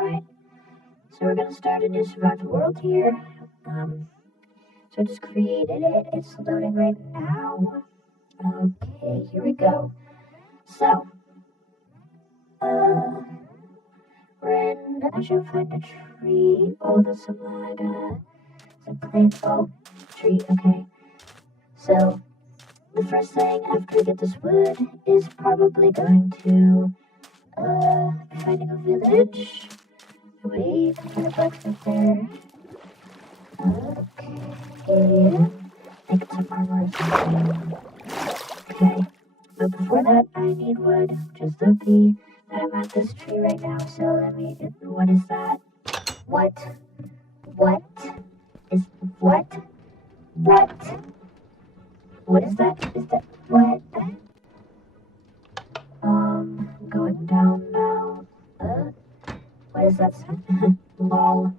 Alright, so we're gonna start a new survival world here. So I just created it. It's loading right now. Okay, here we go. So, we're in, I should find a tree. Oh, there's some like, some plant. Oh, tree, okay. So, the first thing after we get this wood is probably going to, be finding a village. Wait, put a blacksmith there. Okay. Make some armor or something. Okay. But before that, I need wood. Just lucky that I'm at this tree right now. So let me. What is that? What? What is what? What? What is that? Is that what? Going down now. What is that? Lol.